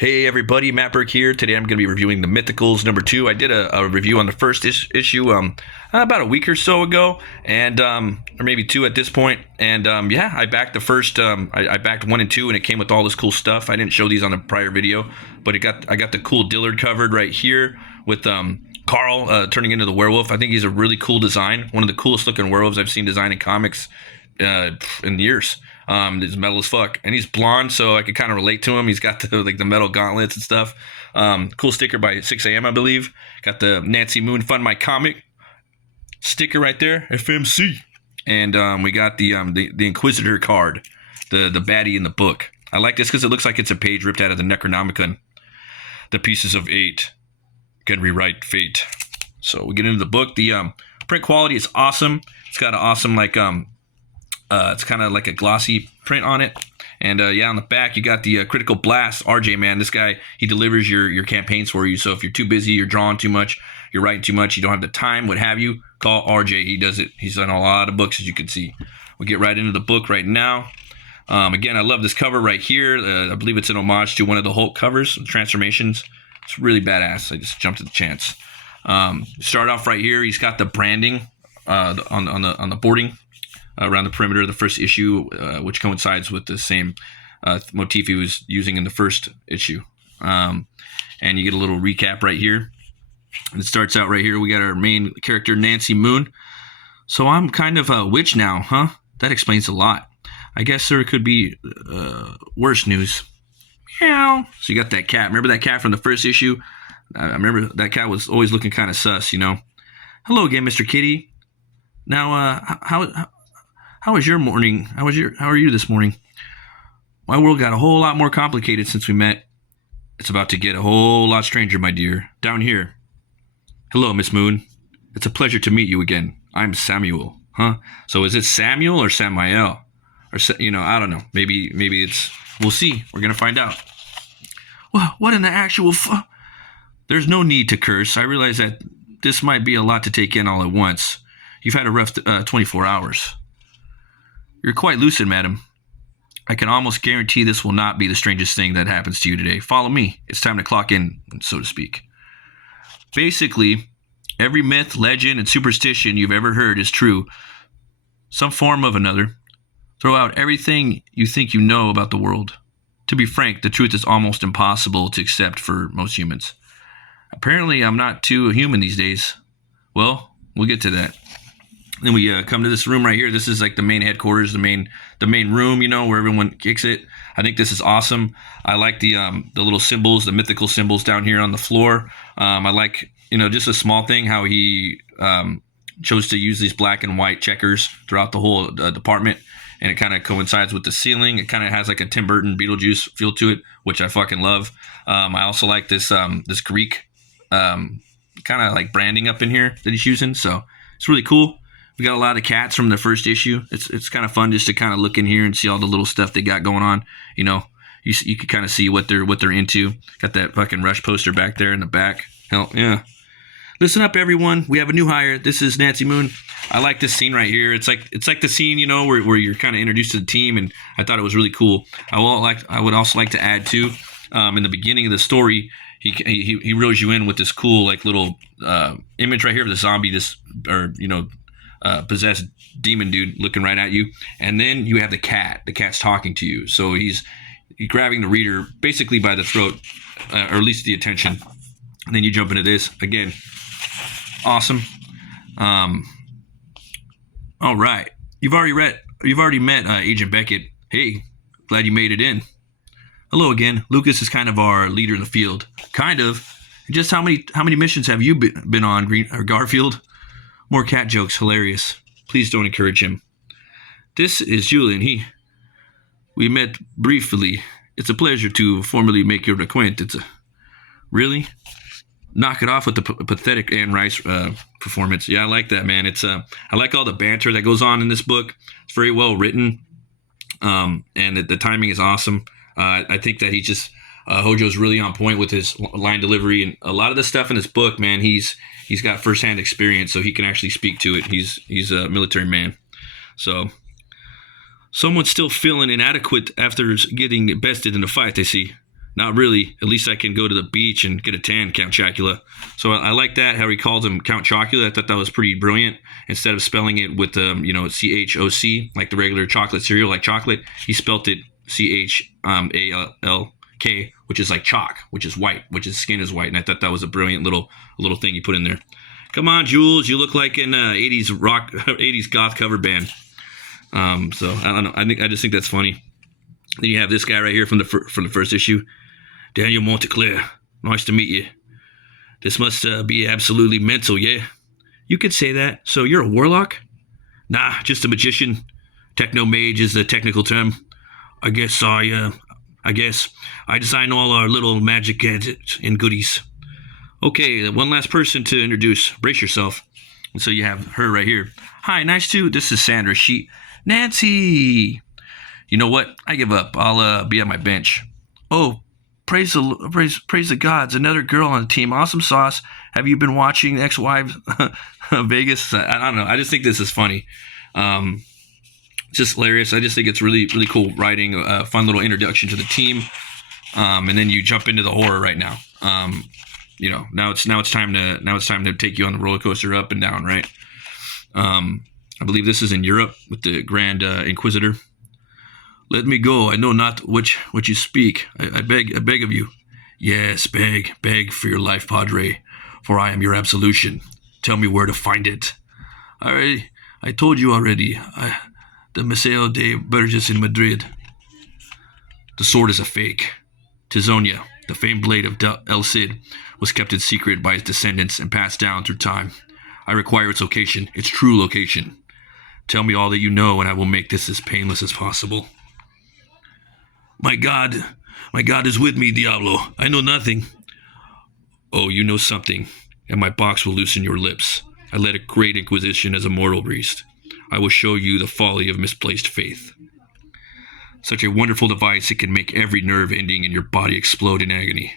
Hey everybody, Matt Burke here. Today I'm going to be reviewing the Mythicals #2. I did a review on the first issue about a week or so ago, and or maybe two at this point. And yeah, I backed the first. I backed 1 and 2, and it came with all this cool stuff. I didn't show these on the prior video, but I got the cool Dillard covered right here with Carl turning into the werewolf. I think he's a really cool design. One of the coolest looking werewolves I've seen designed in comics in years. He's metal as fuck, and he's blonde, so I could kind of relate to him. He's got the metal gauntlets and stuff. Cool sticker by 6 a.m. I believe. Got the Nancy Moon Fund My Comic sticker right there, FMC, and we got the Inquisitor card, the baddie in the book. I like this because it looks like it's a page ripped out of the Necronomicon. The pieces of 8 can rewrite fate. So we get into the book. The print quality is awesome. It's got an awesome it's kind of like a glossy print on it. And yeah, on the back, you got the Critical Blast. RJ, man, this guy, he delivers your campaigns for you. So if you're too busy, you're drawing too much, you're writing too much, you don't have the time, what have you, call RJ. He does it. He's done a lot of books, as you can see. We'll get right into the book right now. Again, I love this cover right here. I believe it's an homage to one of the Hulk covers, Transformations. It's really badass. I just jumped at the chance. Start off right here. He's got the branding on the boarding around the perimeter of the first issue, which coincides with the same motif he was using in the first issue. And you get a little recap right here. And it starts out right here. We got our main character, Nancy Moon. So I'm kind of a witch now, huh? That explains a lot. I guess there could be worse news. Meow. So you got that cat. Remember that cat from the first issue? I remember that cat was always looking kind of sus, you know. Hello again, Mr. Kitty. Now, how was your morning? How are you this morning? My world got a whole lot more complicated since we met. It's about to get a whole lot stranger, my dear. Down here. Hello, Miss Moon. It's a pleasure to meet you again. I'm Samuel. Huh? So is it Samuel or Samael? Or, I don't know. Maybe it's... We'll see. We're going to find out. Well, what in the actual There's no need to curse. I realize that this might be a lot to take in all at once. You've had a rough 24 hours. You're quite lucid, madam. I can almost guarantee this will not be the strangest thing that happens to you today. Follow me. It's time to clock in, so to speak. Basically, every myth, legend, and superstition you've ever heard is true. Some form of another. Throw out everything you think you know about the world. To be frank, the truth is almost impossible to accept for most humans. Apparently, I'm not too human these days. Well, we'll get to that. Then we come to this room right here. This is like the main headquarters, the main room, where everyone kicks it. I think this is awesome. I like the little symbols, the mythical symbols down here on the floor. I like, just a small thing, how he chose to use these black and white checkers throughout the whole department. And it kind of coincides with the ceiling. It kind of has like a Tim Burton Beetlejuice feel to it, which I fucking love. I also like this this Greek kind of like branding up in here that he's using. So it's really cool. We got a lot of cats from the first issue. It's kind of fun just to kind of look in here and see all the little stuff they got going on. You can kind of see what they're into. Got that fucking Rush poster back there in the back. Hell yeah. Listen up, everyone. We have a new hire. This is Nancy Moon. I like this scene right here. It's like the scene, where you're kind of introduced to the team, and I thought it was really cool. I would also like to add too, in the beginning of the story, he reels you in with this cool little image right here of the zombie, possessed demon dude looking right at you, and then you have the cat. The cat's talking to you, so he's grabbing the reader basically by the throat, or at least the attention. And then you jump into this again. Awesome. All right. You've already met Agent Beckett. Hey, glad you made it in. Hello again. Lucas is kind of our leader in the field. Kind of. Just how many missions have you been on, Garfield? More cat jokes. Hilarious. Please don't encourage him. This is Julian. We met briefly. It's a pleasure to formally make your acquaintance. Really? Knock it off with the pathetic Anne Rice performance. Yeah, I like that, man. I like all the banter that goes on in this book. It's very well written, and the timing is awesome. I think that Hojo's really on point with his line delivery, and a lot of the stuff in this book, man. He's got firsthand experience, so he can actually speak to it. He's a military man, so someone's still feeling inadequate after getting bested in a fight. I see. Not really. At least I can go to the beach and get a tan, Count Chocula. So I like that, how he calls him Count Chocula. I thought that was pretty brilliant. Instead of spelling it with, CHOC, like the regular chocolate cereal, like chocolate, he spelt it CHALK, which is like chalk, which is white, which his skin is white. And I thought that was a brilliant little thing he put in there. Come on, Jules, you look like an 80s rock, 80s goth cover band. So I don't know. I just think that's funny. Then you have this guy right here from the first issue, Daniel Monteclair. Nice to meet you. This must be absolutely mental, yeah? You could say that. So you're a warlock? Nah, just a magician. Techno mage is the technical term. I guess I design all our little magic gadgets and goodies. Okay, one last person to introduce. Brace yourself. And so you have her right here. Hi, this is Sandra. Nancy. You know what? I give up. I'll be at my bench. Oh, praise the gods! Another girl on the team. Awesome sauce. Have you been watching Ex-Wives Vegas? I don't know. I just think this is funny. It's just hilarious. I just think it's really, really cool writing. A fun little introduction to the team, and then you jump into the horror right now. Now it's time to take you on the roller coaster up and down, right? I believe this is in Europe with the Grand Inquisitor. Let me go. I know not what you speak. I beg of you. Yes, beg for your life, Padre, for I am your absolution. Tell me where to find it. I told you already. The Museo de Burgess in Madrid. The sword is a fake. Tizonia, the famed blade of El Cid, was kept in secret by his descendants and passed down through time. I require its location, its true location. Tell me all that you know, and I will make this as painless as possible. My God is with me, Diablo. I know nothing. Oh, you know something, and my box will loosen your lips. I led a great inquisition as a mortal priest. I will show you the folly of misplaced faith. Such a wonderful device, it can make every nerve ending in your body explode in agony.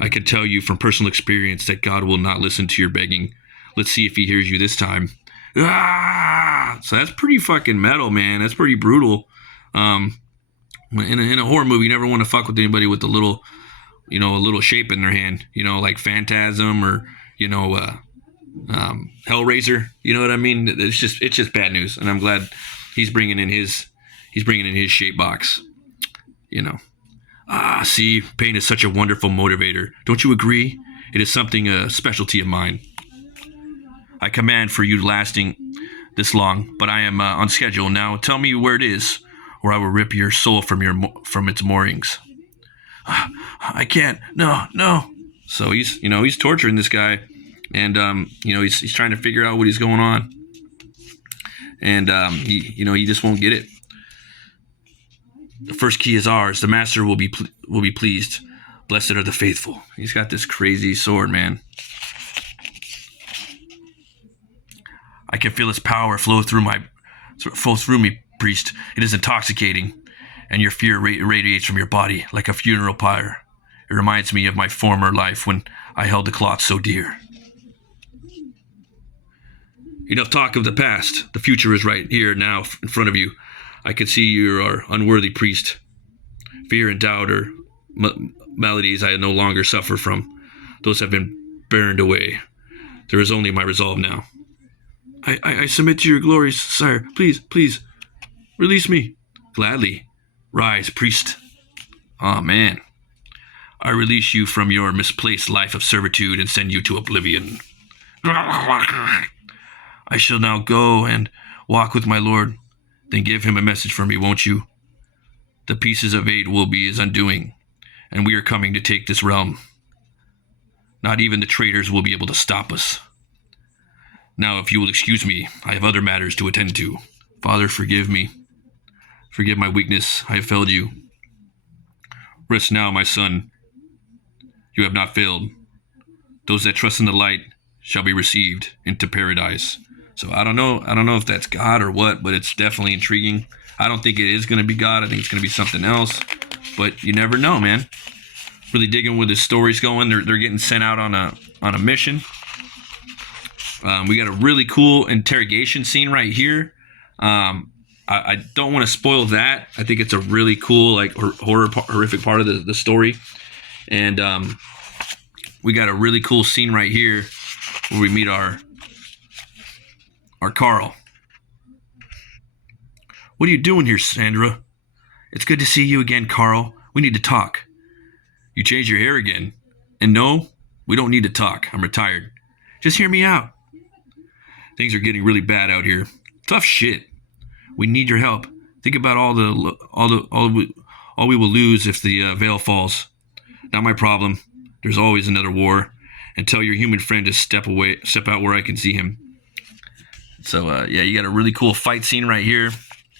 I can tell you from personal experience that God will not listen to your begging. Let's see if he hears you this time. Ah! So that's pretty fucking metal, man. That's pretty brutal. In a horror movie, you never want to fuck with anybody with a little shape in their hand, like Phantasm or, Hellraiser. You know what I mean? It's just bad news. And I'm glad he's bringing in his shape box, See, pain is such a wonderful motivator. Don't you agree? It is something, a specialty of mine. I command for you lasting this long, but I am on schedule now. Tell me where it is, or I will rip your soul from its moorings. I can't. No. So he's torturing this guy, and he's trying to figure out what is going on, and he just won't get it. The first key is ours. The master will be pleased. Blessed are the faithful. He's got this crazy sword, man. I can feel its power flow through me, priest. It is intoxicating, and your fear radiates from your body like a funeral pyre. It reminds me of my former life when I held the cloth so dear. Enough talk of the past. The future is right here now in front of you. I can see you are unworthy priest. Fear and doubt are maladies I no longer suffer from. Those have been burned away. There is only my resolve now. I submit to your glories, sire. Please, release me. Gladly. Rise, priest. Ah, man. I release you from your misplaced life of servitude and send you to oblivion. I shall now go and walk with my lord. Then give him a message for me, won't you? The pieces of 8 will be his undoing, and we are coming to take this realm. Not even the traitors will be able to stop us. Now, if you will excuse me, I have other matters to attend to. Father, forgive me. Forgive my weakness. I have failed you. Rest now, my son. You have not failed. Those that trust in the light shall be received into paradise. So I don't know if that's God or what, but it's definitely intriguing. I don't think it is going to be God. I think it's going to be something else. But you never know, man. Really digging where the story's going. They're getting sent out on a mission. We got a really cool interrogation scene right here. I don't want to spoil that. I think it's a really cool, like, horrific part of the story. And we got a really cool scene right here where we meet our Carl. What are you doing here, Sandra? It's good to see you again, Carl. We need to talk. You changed your hair again. And no, we don't need to talk. I'm retired. Just hear me out. Things are getting really bad out here. Tough shit. We need your help. Think about all we will lose if the veil falls. Not my problem. There's always another war. And tell your human friend to step out where I can see him. So yeah, you got a really cool fight scene right here.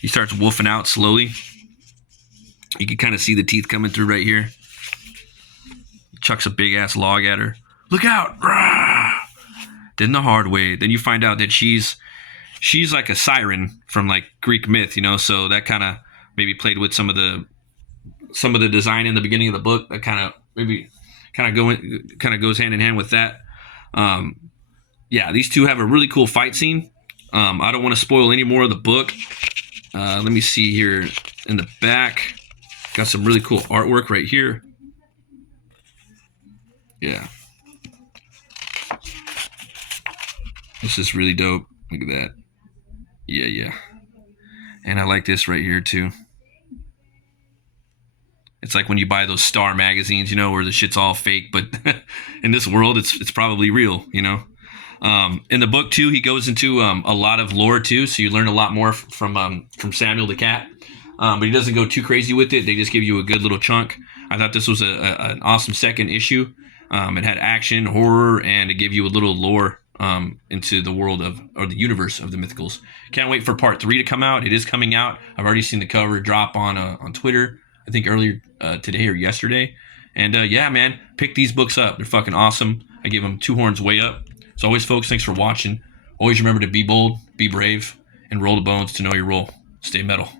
He starts wolfing out slowly. You can kind of see the teeth coming through right here. He chucks a big ass log at her. Look out! Rah! Then the hard way. Then you find out that she's like a siren from like Greek myth, you know. So that kind of maybe played with some of the design in the beginning of the book. That kind of goes hand in hand with that. Yeah, these two have a really cool fight scene. I don't want to spoil any more of the book. Let me see here in the back. Got some really cool artwork right here. Yeah. This is really dope. Look at that. Yeah. And I like this right here too. It's like when you buy those Star magazines, you know, where the shit's all fake, but in this world, it's probably real, you know. In the book too, he goes into a lot of lore too, so you learn a lot more from Samuel the cat. But he doesn't go too crazy with it. They just give you a good little chunk. I thought this was an awesome second issue. It had action, horror, and it gave you a little lore into the world or the universe of the Mythicals. Can't wait for part 3 to come out. It is coming out. I've already seen the cover drop on Twitter. I think earlier today or yesterday. And yeah, man, pick these books up. They're fucking awesome. I give them 2 horns way up. As always, folks, thanks for watching. Always remember to be bold, be brave, and roll the bones to know your role. Stay metal.